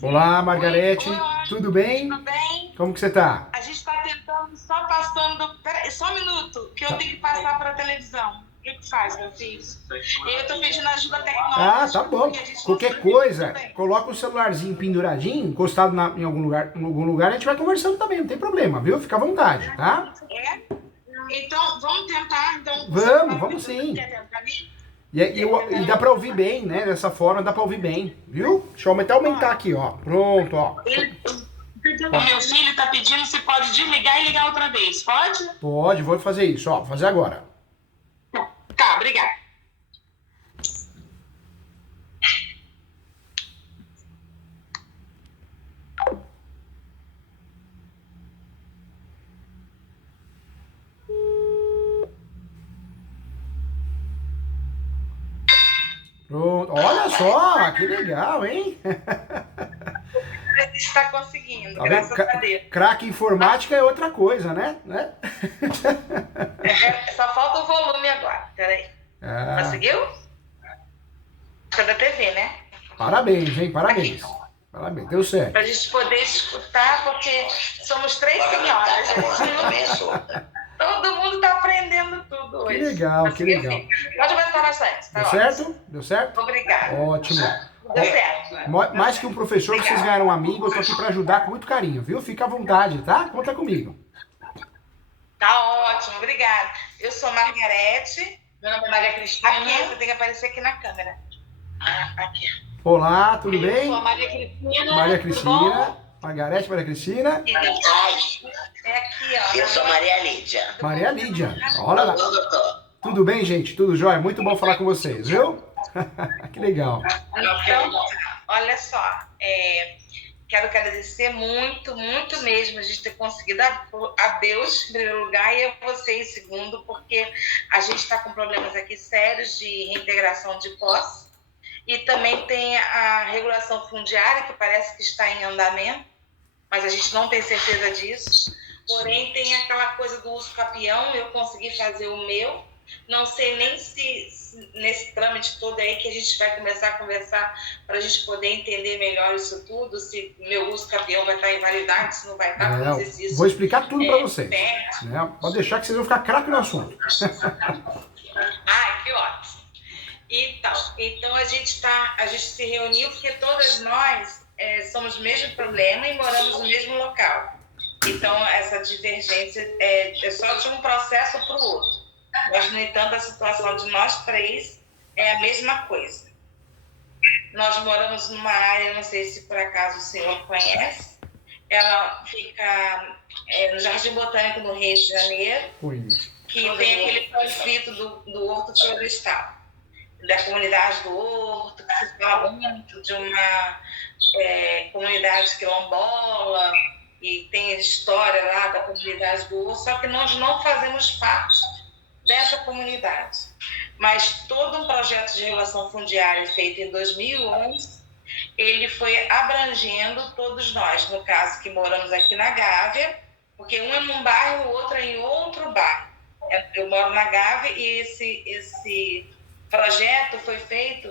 Olá, Margarete. Oi, Tudo bem? tudo bem? Como que você tá? A gente está tentando, só passando. Peraí, só um minuto, que eu tenho que passar para a televisão. O que que faz, meu filho? Eu estou pedindo ajuda tecnológica. Ah, tá bom. Porque a gente não Qualquer sabe coisa, muito bem. coloca o celularzinho penduradinho, encostado em algum lugar, a gente vai conversando também, não tem problema, viu? Fica à vontade, tá? É? Então, vamos tentar. Então, Vamos sim. Quer tentar mim? E dá pra ouvir bem, né? Dessa forma dá pra ouvir bem, viu? Deixa eu até aumentar aqui, ó. Pronto, ó. O meu filho está pedindo se pode desligar e ligar outra vez. Pode? Pode, vou fazer isso, ó. Vou fazer agora. Tá, obrigada. Pronto. Olha só, que legal, hein? Está conseguindo, Tá vendo? graças a Deus. Craque informática é outra coisa, né? Só falta o volume agora. Peraí. Ah, Conseguiu? Foi da TV, né? parabéns, hein? Parabéns. Parabéns, deu certo. Pra gente poder escutar, porque somos 3 senhoras. Todo mundo tá aprendendo tudo Que hoje. legal, que Conseguiu, legal. filho? Pode aumentar bastante, tá Deu ótimo. certo? Deu certo? Obrigada. Ótimo. Deu certo. Mais que um professor, vocês ganharam um amigo, eu tô aqui pra ajudar com muito carinho, viu? Fica à vontade, tá? Conta comigo. Tá ótimo, obrigada. Eu sou Margarete. Meu nome é Maria Cristina. Aqui, você tem que aparecer aqui na câmera. Aqui. Olá, tudo Eu bem? sou a Maria Cristina. Maria Tudo bom? Cristina. Margarete, Maria Cristina. É aqui, ó. Eu sou Maria Lídia. Maria Lídia. Olha lá. Alô, doutor. Tudo bem, gente? Tudo jóia? Muito bom falar com vocês, viu? Que legal. Então, olha só, quero agradecer muito, muito mesmo a gente ter conseguido a Deus em primeiro lugar e a você em segundo, porque a gente está com problemas aqui sérios de reintegração de posse e também tem a regulação fundiária, que parece que está em andamento, mas a gente não tem certeza disso. Porém, tem aquela coisa do uso capião, eu consegui fazer o meu. Não sei nem se nesse trâmite todo aí que a gente vai começar a conversar para a gente poder entender melhor isso tudo, se meu uso capião vai estar invalidado, se não vai estar, não sei se isso Vou explicar tudo para vocês. perto. Né? Pode deixar que vocês vão ficar craque no assunto. Ai, que ótimo. Então a gente se reuniu porque todas nós somos o mesmo problema e moramos no mesmo local. Então essa divergência é só de um processo para o outro. Mas, no entanto, a situação de nós 3 é a mesma coisa. Nós moramos numa área, não sei se por acaso o senhor conhece, ela fica no Jardim Botânico, no Rio de Janeiro, que tem aquele conflito do Horto Florestal, da comunidade do Horto, que se fala muito de uma comunidade quilombola, e tem a história lá da comunidade do Horto, só que nós não fazemos parte dessa comunidade. Mas todo um projeto de regulação fundiária feito em 2011, ele foi abrangendo todos nós, no caso que moramos aqui na Gávea, porque um é num bairro, o outro é em outro bairro. Eu moro na Gávea e esse projeto foi feito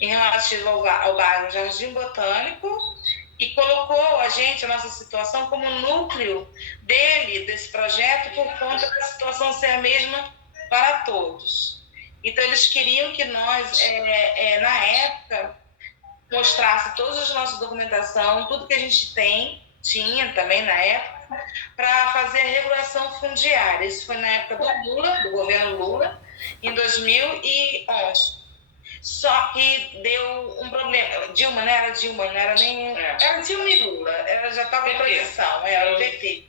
em relativo ao bairro Jardim Botânico e colocou a nossa situação como núcleo desse projeto por conta da situação ser a mesma para todos. Então, eles queriam que nós, na época, mostrasse todas as nossas documentação, tudo que a gente tinha também na época, para fazer a regulação fundiária. Isso foi na época do Lula, do governo Lula, em 2011. Só que deu um problema. Dilma, não era Dilma, não era nem... Era Dilma e Lula, ela já estava em posição, era o PT.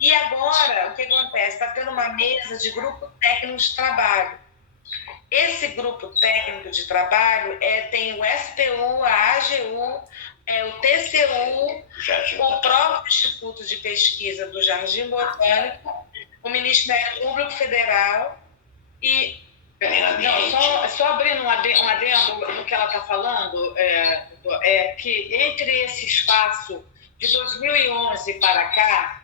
E agora, o que acontece? Está tendo uma mesa de grupo técnico de trabalho. Esse grupo técnico de trabalho tem o SPU, a AGU, o TCU, o próprio Instituto de Pesquisa do Jardim Botânico, o Ministério Público Federal e... Não, só abrindo um adendo no que ela está falando, que entre esse espaço de 2011 para cá,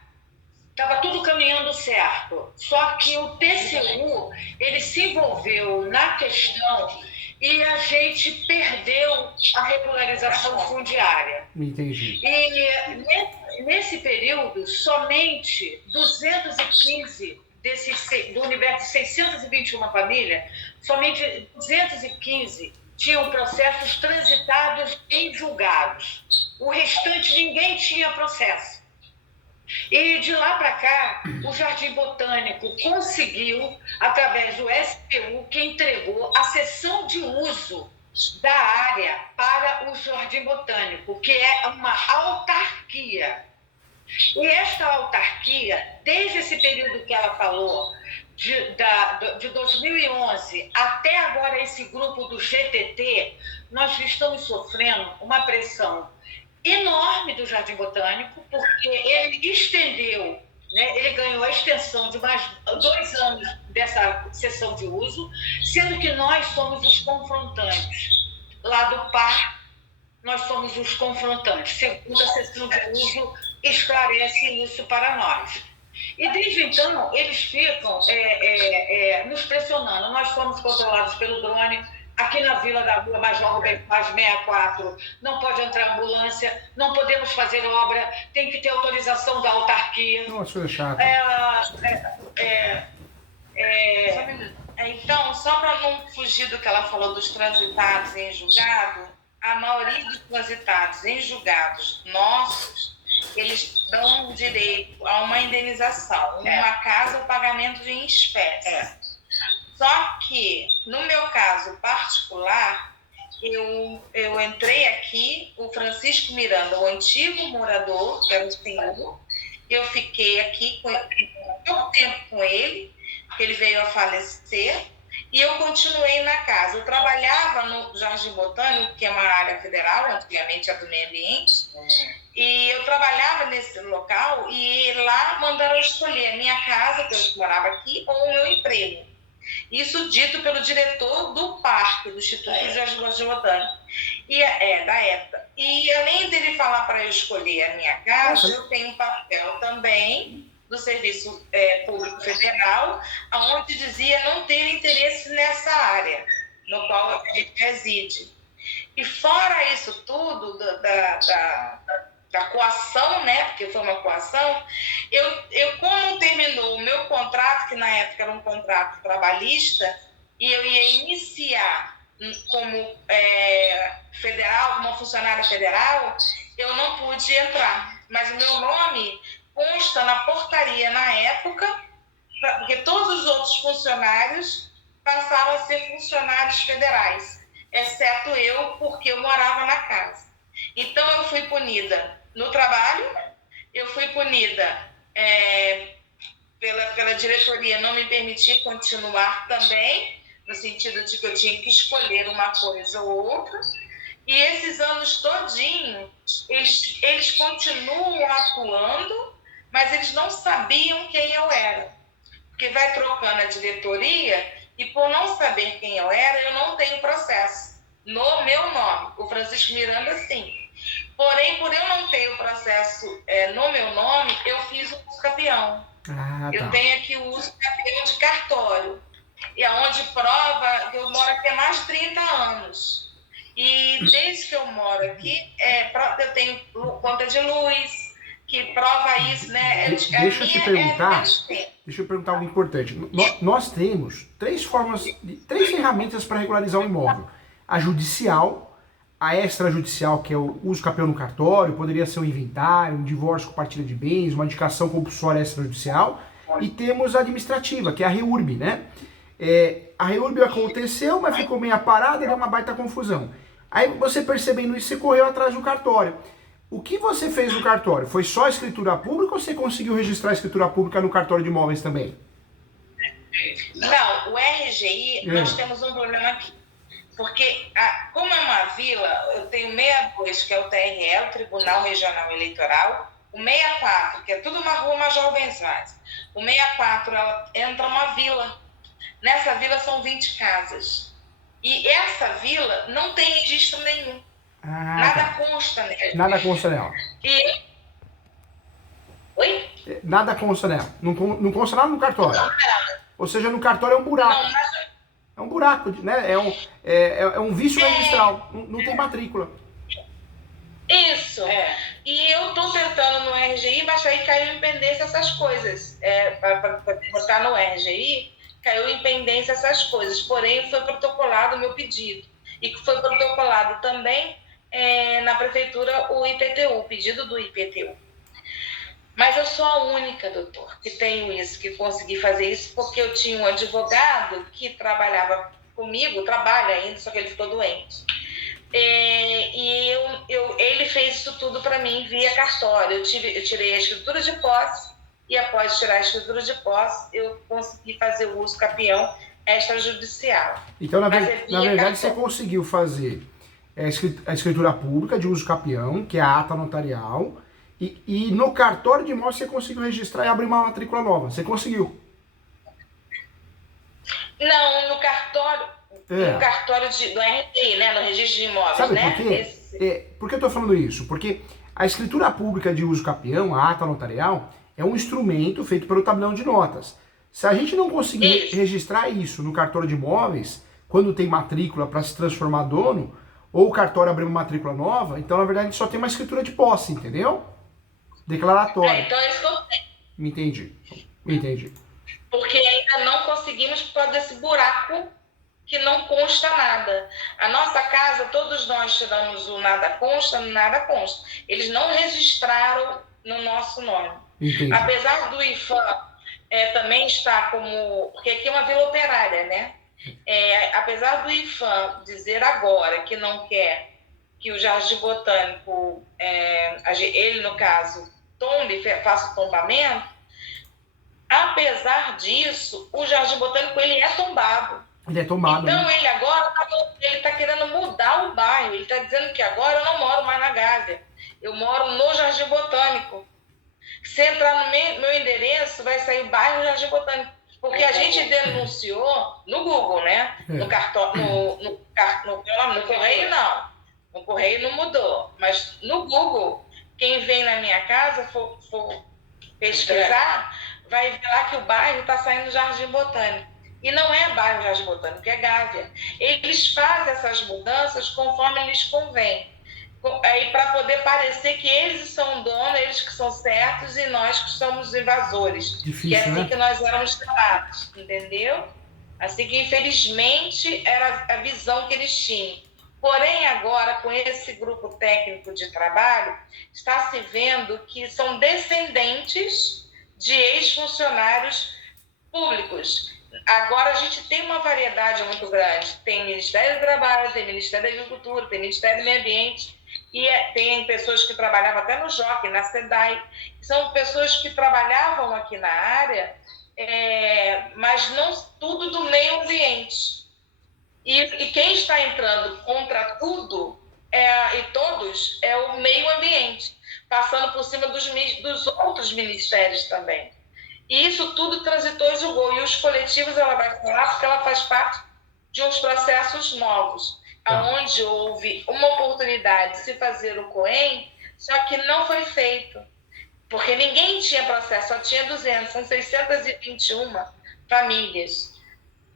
estava tudo caminhando certo. Só que o TCU, ele se envolveu na questão e a gente perdeu a regularização fundiária. Entendi. E nesse período, somente 215 do universo de 621 famílias, somente 215 tinham processos transitados em julgados. O restante, ninguém tinha processo. E de lá para cá, o Jardim Botânico conseguiu, através do SPU, que entregou a cessão de uso da área para o Jardim Botânico, que é uma autarquia. E esta autarquia, desde esse período que ela falou, de 2011 até agora esse grupo do GTT, nós estamos sofrendo uma pressão enorme do Jardim Botânico, porque ele estendeu, né, ele ganhou a extensão de mais 2 anos dessa cessão de uso, sendo que nós somos os confrontantes. Lá do PAR, nós somos os confrontantes. Segunda sessão de uso esclarece isso para nós. E desde então, eles ficam nos pressionando. Nós somos controlados pelo drone. Aqui na Vila da Rua Major Rubem Paz 64, não pode entrar ambulância, não podemos fazer obra, tem que ter autorização da autarquia. Nossa, foi chato. Então, só para não fugir do que ela falou dos transitados em julgado, a maioria dos transitados em julgados nossos, eles dão direito a uma indenização, uma casa ou pagamento em espécie. Só que, no meu caso particular, eu entrei aqui, o Francisco Miranda, o antigo morador, que era o senhor, eu fiquei aqui pouco tempo com ele, que ele veio a falecer, e eu continuei na casa. Eu trabalhava no Jardim Botânico, que é uma área federal, antigamente é do meio ambiente, e eu trabalhava nesse local, e lá mandaram eu escolher a minha casa, que eu morava aqui, ou o meu emprego. Isso dito pelo diretor do parque, do Instituto de Jardim Botânico, da época. E além dele falar para eu escolher a minha casa, eu tenho um papel também do Serviço Público Federal, onde dizia não ter interesse nessa área, no qual a gente reside. E fora isso tudo, da coação, né, porque foi uma coação, eu como terminou o meu contrato, que na época era um contrato trabalhista, e eu ia iniciar como federal, como funcionária federal, eu não pude entrar. Mas o meu nome consta na portaria na época, porque todos os outros funcionários passaram a ser funcionários federais, exceto eu, porque eu morava na casa. Então, eu fui punida no trabalho, eu fui punida pela diretoria não me permitir continuar também, no sentido de que eu tinha que escolher uma coisa ou outra. E esses anos todinhos, eles continuam atuando, mas eles não sabiam quem eu era. Porque vai trocando a diretoria e por não saber quem eu era, eu não tenho processo no meu nome. O Francisco Miranda, sim. Porém, por eu não ter o processo no meu nome, eu fiz o uso capião. Eu tenho aqui o uso capião de cartório, e aonde prova que eu moro aqui há mais de 30 anos. E desde que eu moro aqui, eu tenho conta de luz, que prova isso, né? Deixa eu perguntar algo importante. Nós temos três ferramentas para regularizar o imóvel. A judicial, a extrajudicial, que é o uso capião no cartório, poderia ser um inventário, um divórcio com partilha de bens, uma indicação compulsória extrajudicial, e temos a administrativa, que é a REURB, né? A REURB aconteceu, mas ficou meio parada, deu uma baita confusão. Aí você percebendo isso, você correu atrás do cartório. O que você fez no cartório? Foi só a escritura pública ou você conseguiu registrar a escritura pública no cartório de imóveis também? Não, o RGI, nós temos um problema aqui. Porque, como é uma vila, eu tenho 62, que é o TRE, o Tribunal Regional Eleitoral, o 64, que é tudo uma rua Major Rubens Vaz. O 64, ela entra uma vila. Nessa vila são 20 casas. E essa vila não tem registro nenhum. Nada consta nela. Nada consta nela. Oi? Nada consta nela. Não consta nada no cartório. Ou seja, no cartório é um buraco. Não, mas É um buraco, né? É um vício registral. Não tem matrícula. isso. E eu tô tentando no RGI, mas aí caiu em pendência essas coisas. Para botar no RGI, caiu em pendência essas coisas. Porém, foi protocolado o meu pedido. E foi protocolado também na prefeitura o IPTU, o pedido do IPTU. Mas eu sou a única, doutor, que tenho isso, que consegui fazer isso, porque eu tinha um advogado que trabalhava comigo, trabalha ainda, só que ele ficou doente. E ele fez isso tudo para mim via cartório. Eu tirei a escritura de posse e após tirar a escritura de posse, eu consegui fazer o uso capião extrajudicial. Então, na verdade, você conseguiu fazer a escritura pública de uso capião, que é a ata notarial, e no cartório de imóveis você conseguiu registrar e abrir uma matrícula nova. Você conseguiu? Não, no cartório do RTI, né? No registro de imóveis, sabe, né? Por quê? Por que eu estou falando isso? Porque a escritura pública de uso capião, a ata notarial, é um instrumento feito pelo tabelião de notas. Se a gente não conseguir registrar isso no cartório de imóveis, quando tem matrícula para se transformar dono, ou o cartório abrir uma matrícula nova, então na verdade a gente só tem uma escritura de posse, entendeu? Declaratória. Então é isso que eu tenho. Entendi. Porque ainda não conseguimos por causa desse buraco que não consta nada. A nossa casa, todos nós tiramos o nada consta, Eles não registraram no nosso nome. Entendi. Apesar do IFAM também estar como... Porque aqui é uma vila operária, né? Apesar do IFAM dizer agora que não quer que o Jardim Botânico, ele no caso, faça o tombamento, apesar disso, o Jardim Botânico ele é tombado. Ele é tombado. Então, né? ele agora está querendo mudar o bairro. Ele está dizendo que agora eu não moro mais na Gávea. Eu moro no Jardim Botânico. Se entrar no meu endereço, vai sair o bairro Jardim Botânico. Porque a gente denunciou no Google, né? No Correio, não. No Correio não mudou. Mas no Google, quem vem na minha casa, for pesquisar, vai ver lá que o bairro está saindo Jardim Botânico. E não é bairro Jardim Botânico, é Gávea. Eles fazem essas mudanças conforme lhes convém. Aí para poder parecer que eles são donos, eles que são certos e nós que somos invasores. Difícil, que é assim, né? que nós éramos chamados, entendeu? Assim que infelizmente era a visão que eles tinham. Porém agora com esse grupo técnico de trabalho está se vendo que são descendentes de ex-funcionários públicos. Agora a gente tem uma variedade muito grande. Tem Ministério do Trabalho, tem Ministério da Agricultura, tem Ministério do Meio Ambiente, e tem pessoas que trabalhavam até no JOC, na SEDAI. São pessoas que trabalhavam aqui na área, mas não tudo do meio ambiente. E quem está entrando contra tudo, e todos, é o meio ambiente, passando por cima dos outros ministérios também. E isso tudo transitou e julgou. E os coletivos, ela vai falar porque ela faz parte de uns processos novos, onde houve uma oportunidade de se fazer o COEM, só que não foi feito. Porque ninguém tinha processo, só tinha 200, são 621 famílias.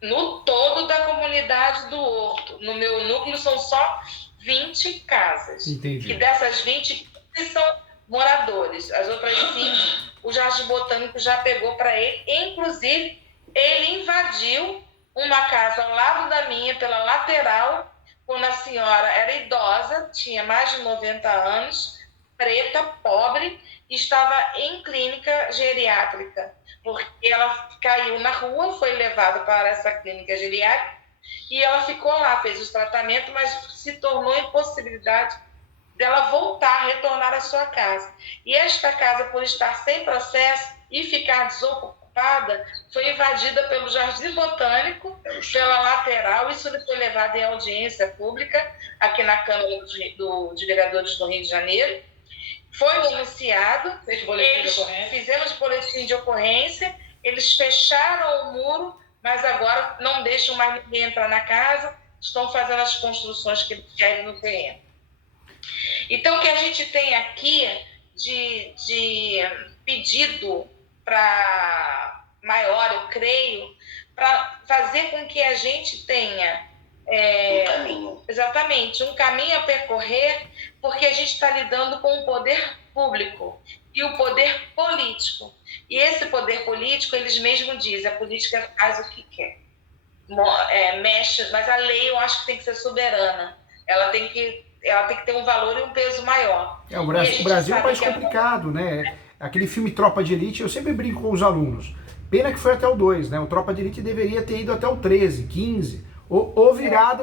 No todo da comunidade do Horto. No meu núcleo são só 20 casas. Entendi. E dessas 20 são moradores. As outras 5, o Jardim Botânico já pegou para ele. Inclusive, ele invadiu uma casa ao lado da minha, pela lateral, quando a senhora era idosa, tinha mais de 90 anos, preta, pobre, e estava em clínica geriátrica, porque ela caiu na rua, foi levada para essa clínica geriátrica, e ela ficou lá, fez os tratamentos, mas se tornou impossibilidade dela voltar, retornar à sua casa. E esta casa, por estar sem processo e ficar desocupada, foi invadida pelo Jardim Botânico, pela lateral. Isso foi levado em audiência pública, aqui na Câmara de Vereadores do Rio de Janeiro. Foi denunciado, fizemos boletim de ocorrência, eles fecharam o muro, mas agora não deixam mais ninguém entrar na casa, estão fazendo as construções que eles querem no terreno. Então, o que a gente tem aqui pedido para maior, eu creio, para fazer com que a gente tenha Um caminho. exatamente um caminho a percorrer, porque a gente está lidando com o poder público e o poder político. E esse poder político, eles mesmos dizem, a política faz o que quer. Mexe, mas a lei eu acho que tem que ser soberana. Ela tem que ter um valor e um peso maior. O Brasil é um país complicado, né? Aquele filme Tropa de Elite, eu sempre brinco com os alunos. Pena que foi até o 2, né? O Tropa de Elite deveria ter ido até o 13, 15, ou virado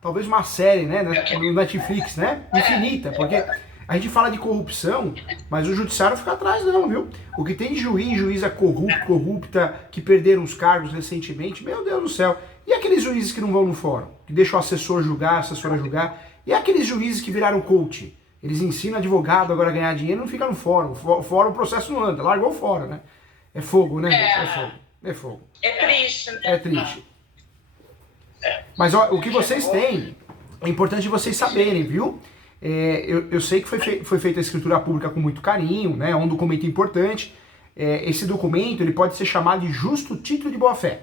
talvez uma série, né? No Netflix, né? Infinita, porque a gente fala de corrupção, mas o judiciário fica atrás não, viu? O que tem de juíza corrupta, que perderam os cargos recentemente, meu Deus do céu. E aqueles juízes que não vão no fórum? Que deixam o assessor julgar, a assessora julgar? E aqueles juízes que viraram coach? Eles ensinam advogado agora a ganhar dinheiro e não fica no fórum. O processo não anda, largou fora, né? É fogo, né? É fogo. É triste, né? É triste. Mas ó, o que vocês têm, é importante vocês saberem, viu? Eu sei que foi feita a escritura pública com muito carinho, né? É um documento importante. Esse documento ele pode ser chamado de justo título de boa-fé.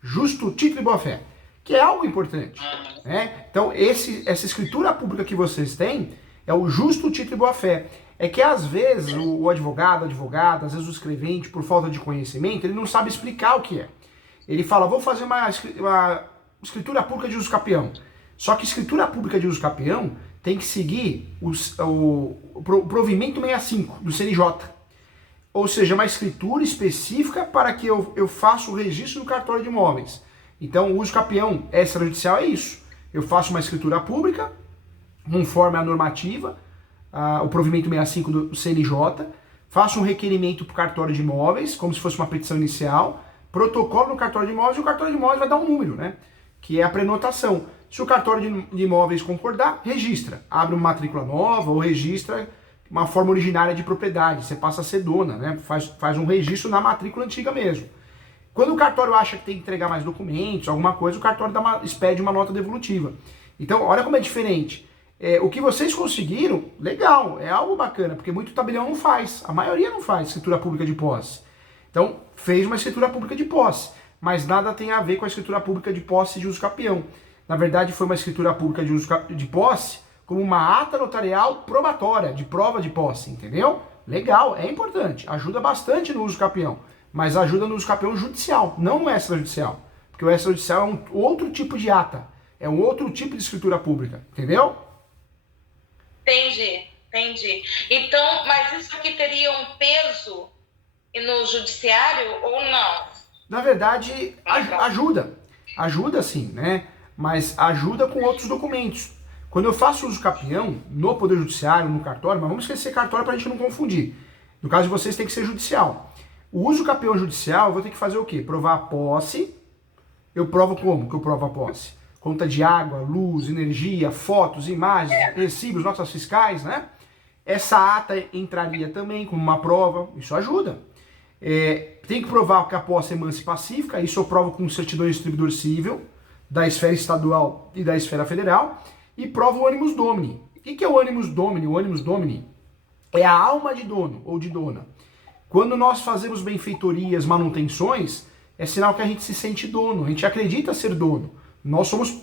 Justo título de boa-fé, que é algo importante. Né? Então, essa escritura pública que vocês têm é o justo título de boa-fé. É que às vezes o advogado, a advogada, às vezes o escrevente, por falta de conhecimento, ele não sabe explicar o que é. Ele fala, vou fazer uma escritura pública de uso capião. Só que escritura pública de uso capião tem que seguir o provimento 65 do CNJ. Ou seja, uma escritura específica para que eu faça o registro no cartório de imóveis. Então, o uso capião extrajudicial é isso. Eu faço uma escritura pública, conforme a normativa, o provimento 65 do CNJ, faço um requerimento para o cartório de imóveis, como se fosse uma petição inicial, protocolo no cartório de imóveis e o cartório de imóveis vai dar um número, né? Que é a prenotação. Se o cartório de imóveis concordar, registra. Abre uma matrícula nova ou registra uma forma originária de propriedade. Você passa a ser dona, né? Faz um registro na matrícula antiga mesmo. Quando o cartório acha que tem que entregar mais documentos, alguma coisa, o cartório expede uma nota devolutiva. Então, olha como é diferente. O que vocês conseguiram, legal, é algo bacana, porque muito tabelião não faz. A maioria não faz escritura pública de posse. Então, fez uma escritura pública de posse, mas nada tem a ver com a escritura pública de posse de uso capião. Na verdade, foi uma escritura pública de uso de posse como uma ata notarial probatória, de prova de posse, entendeu? Legal, é importante, ajuda bastante no uso capião, mas ajuda no uso capião judicial, não no extrajudicial. Porque o extrajudicial é um outro tipo de ata, é um outro tipo de escritura pública, entendeu? Entendi. Então, mas isso aqui teria um peso no judiciário ou não? Na verdade, ajuda sim, né? Mas ajuda com outros documentos. Quando eu faço uso capião no Poder Judiciário, no cartório, mas vamos esquecer cartório para a gente não confundir. No caso de vocês tem que ser judicial. O uso capião judicial, eu vou ter que fazer o quê? Provar a posse. Eu provo como que eu provo a posse? Conta de água, luz, energia, fotos, imagens, recibos, notas fiscais, né? Essa ata entraria também como uma prova, isso ajuda. Tem que provar que a posse é mansa e pacífica, isso eu provo com certidão de distribuidor civil, da esfera estadual e da esfera federal, e provo o animus domini. O que é o animus domini? O animus domini é a alma de dono ou de dona. Quando nós fazemos benfeitorias, manutenções, é sinal que a gente se sente dono, a gente acredita ser dono. Nós somos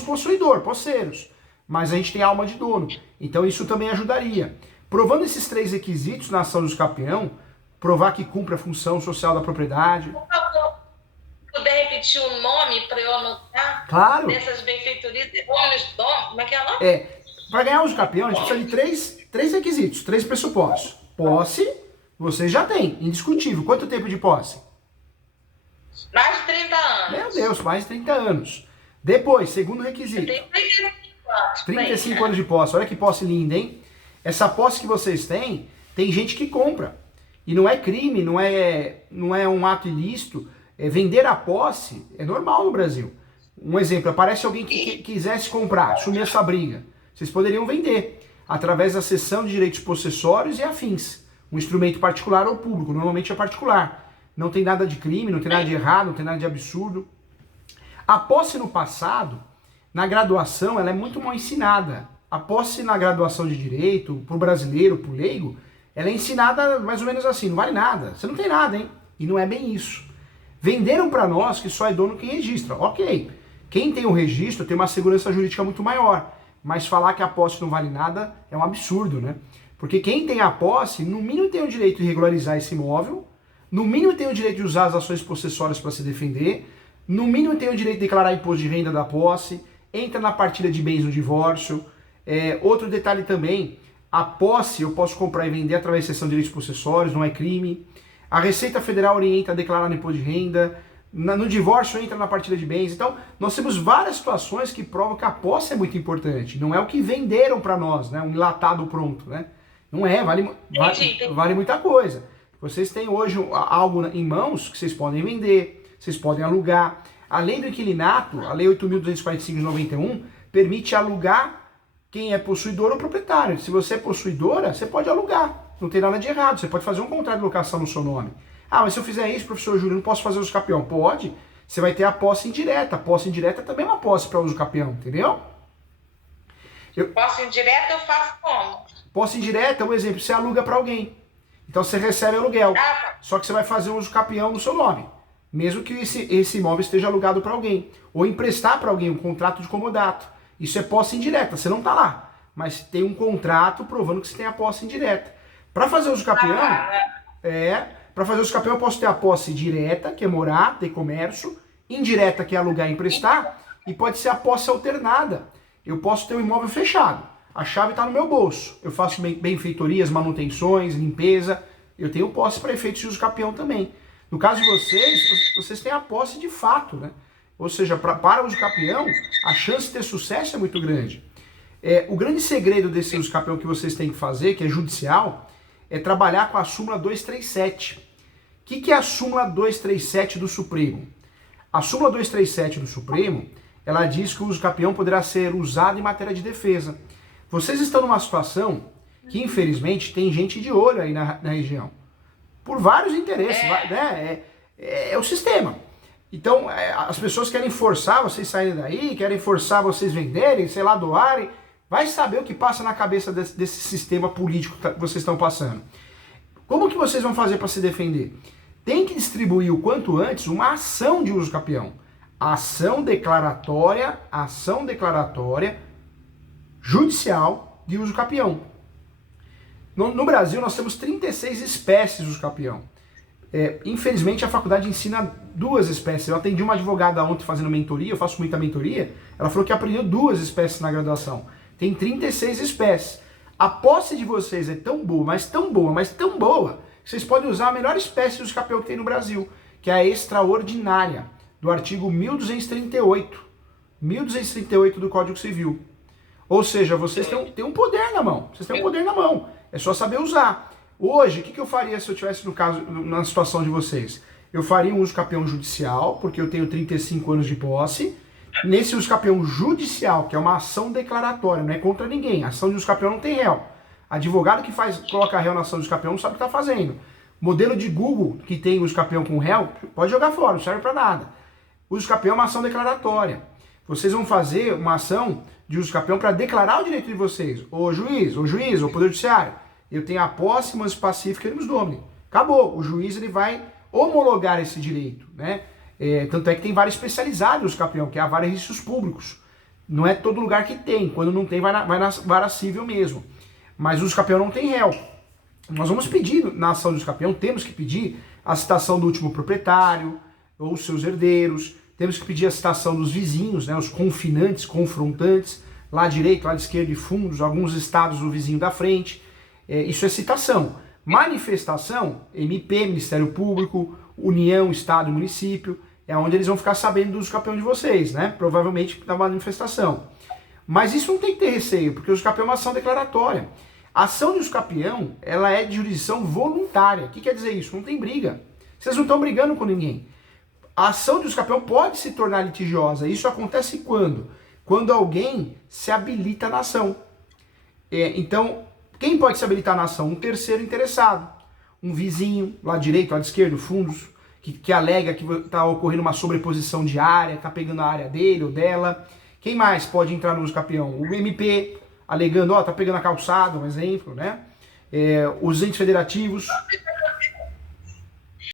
possuidor, posseiros, mas a gente tem alma de dono. Então isso também ajudaria. Provando esses 3 requisitos na ação do uso capião, provar que cumpre a função social da propriedade. Por favor, puder repetir o nome para eu anotar? Claro. Dessas benfeitorias, como é que é o nome? Para ganhar o uso capião, a gente precisa de 3 requisitos, 3 pressupostos. Posse, vocês já têm, indiscutível. Quanto tempo de posse? Mais de 30 anos. Meu Deus, mais de 30 anos. Depois, segundo requisito. Tem 35 anos. 35 anos de posse. Olha que posse linda, hein? Essa posse que vocês têm, tem gente que compra. E não é crime, não é um ato ilícito. Vender a posse é normal no Brasil. Um exemplo, aparece alguém que quisesse comprar, assumir essa briga. Vocês poderiam vender através da cessão de direitos possessórios e afins. Um instrumento particular ou público, normalmente é particular. Não tem nada de crime, não tem nada de errado, não tem nada de absurdo. A posse no passado, na graduação, ela é muito mal ensinada. A posse na graduação de direito, para o brasileiro, para o leigo, ela é ensinada mais ou menos assim, não vale nada, você não tem nada, hein? E não é bem isso. Venderam para nós que só é dono quem registra. Ok, quem tem o registro tem uma segurança jurídica muito maior, mas falar que a posse não vale nada é um absurdo, né? Porque quem tem a posse, no mínimo tem o direito de regularizar esse imóvel, no mínimo tem o direito de usar as ações possessórias para se defender, no mínimo tem o direito de declarar imposto de renda da posse, entra na partilha de bens no divórcio. Outro detalhe também, a posse eu posso comprar e vender através da cessão de direitos possessórios, não é crime. A Receita Federal orienta a declarar no imposto de renda, no divórcio entra na partilha de bens. Então, nós temos várias situações que provam que a posse é muito importante. Não é o que venderam para nós, né? Um enlatado pronto, né? Não é, vale muita coisa. Vocês têm hoje algo em mãos que vocês podem vender, vocês podem alugar. Além do inquilinato, a Lei 8.245 de 91 permite alugar quem é possuidor ou proprietário. Se você é possuidora, você pode alugar. Não tem nada de errado. Você pode fazer um contrato de locação no seu nome. Ah, mas se eu fizer isso, professor Júlio, não posso fazer uso capião. Pode. Você vai ter a posse indireta. A posse indireta também é uma posse para uso capião, entendeu? Posse indireta eu faço como? Posse indireta é um exemplo. Você aluga para alguém. Então você recebe aluguel. Só que você vai fazer uso capião no seu nome. Mesmo que esse imóvel esteja alugado para alguém. Ou emprestar para alguém um contrato de comodato. Isso é posse indireta. Você não está lá. Mas tem um contrato provando que você tem a posse indireta. Para fazer uso capião, para fazer uso capião eu posso ter a posse direta, que é morar, ter comércio, indireta, que é alugar e emprestar, e pode ser a posse alternada. Eu posso ter um imóvel fechado, a chave está no meu bolso, eu faço benfeitorias, manutenções, limpeza, eu tenho posse para efeitos de uso capião também. No caso de vocês têm a posse de fato, né? Ou seja, para o uso capião, a chance de ter sucesso é muito grande. O grande segredo desse uso capião que vocês têm que fazer, que é judicial, é trabalhar com a súmula 237. O que é a súmula 237 do Supremo? A súmula 237 do Supremo, ela diz que o uso capião poderá ser usado em matéria de defesa. Vocês estão numa situação que, infelizmente, tem gente de olho aí na região. Por vários interesses, né? É o sistema. Então, as pessoas querem forçar vocês saírem daí, querem forçar vocês venderem, sei lá, doarem. Vai saber o que passa na cabeça desse sistema político que vocês estão passando. Como que vocês vão fazer para se defender? Tem que distribuir o quanto antes uma ação de uso capião. Ação declaratória judicial de uso capião. No Brasil nós temos 36 espécies de uso capião. Infelizmente a faculdade ensina 2 espécies. Eu atendi uma advogada ontem fazendo mentoria, eu faço muita mentoria, ela falou que aprendeu 2 espécies na graduação. Tem 36 espécies. A posse de vocês é tão boa, mas tão boa, que vocês podem usar a melhor espécie de uso capião que tem no Brasil, que é a extraordinária, do artigo 1238 do Código Civil. Ou seja, vocês têm um poder na mão. Vocês têm um poder na mão. É só saber usar. Hoje, o que eu faria se eu tivesse na situação de vocês? Eu faria um uso capião judicial, porque eu tenho 35 anos de posse. Nesse uso capião judicial, que é uma ação declaratória, não é contra ninguém. A ação de uso capião não tem réu. Advogado que coloca réu na ação de uso capião não sabe o que está fazendo. Modelo de Google que tem uso capião com réu, pode jogar fora, não serve para nada. Uso capião é uma ação declaratória. Vocês vão fazer uma ação de uso capião para declarar o direito de vocês. Ô juiz, ô Poder Judiciário, eu tenho a posse, mas pacífica e nos domine. Acabou. O juiz ele vai homologar esse direito, né? Tanto é que tem vara especializada no uso capião, que é a vara de registros públicos. Não é todo lugar que tem. Quando não tem, vai na vara civil mesmo. Mas o uso capião não tem réu. Nós vamos pedir, na ação do uso capião, temos que pedir a citação do último proprietário, ou seus herdeiros, temos que pedir a citação dos vizinhos, né, os confinantes, confrontantes, lá direito, lá esquerdo e fundos, alguns estados do vizinho da frente. Isso é citação. Manifestação, MP, Ministério Público, União, Estado e Município, é onde eles vão ficar sabendo do uso capião de vocês, né? Provavelmente da manifestação. Mas isso não tem que ter receio, porque o uso capião é uma ação declaratória. A ação de uso capião, ela é de jurisdição voluntária. O que quer dizer isso? Não tem briga. Vocês não estão brigando com ninguém. A ação de uso capião pode se tornar litigiosa. Isso acontece quando? Quando alguém se habilita na ação. Então, quem pode se habilitar na ação? Um terceiro interessado. Um vizinho, lá direito, lá esquerdo, fundos, que alega que está ocorrendo uma sobreposição de área, está pegando a área dele ou dela. Quem mais pode entrar no uso capião? O MP, alegando, está pegando a calçada, um exemplo, né? os entes federativos.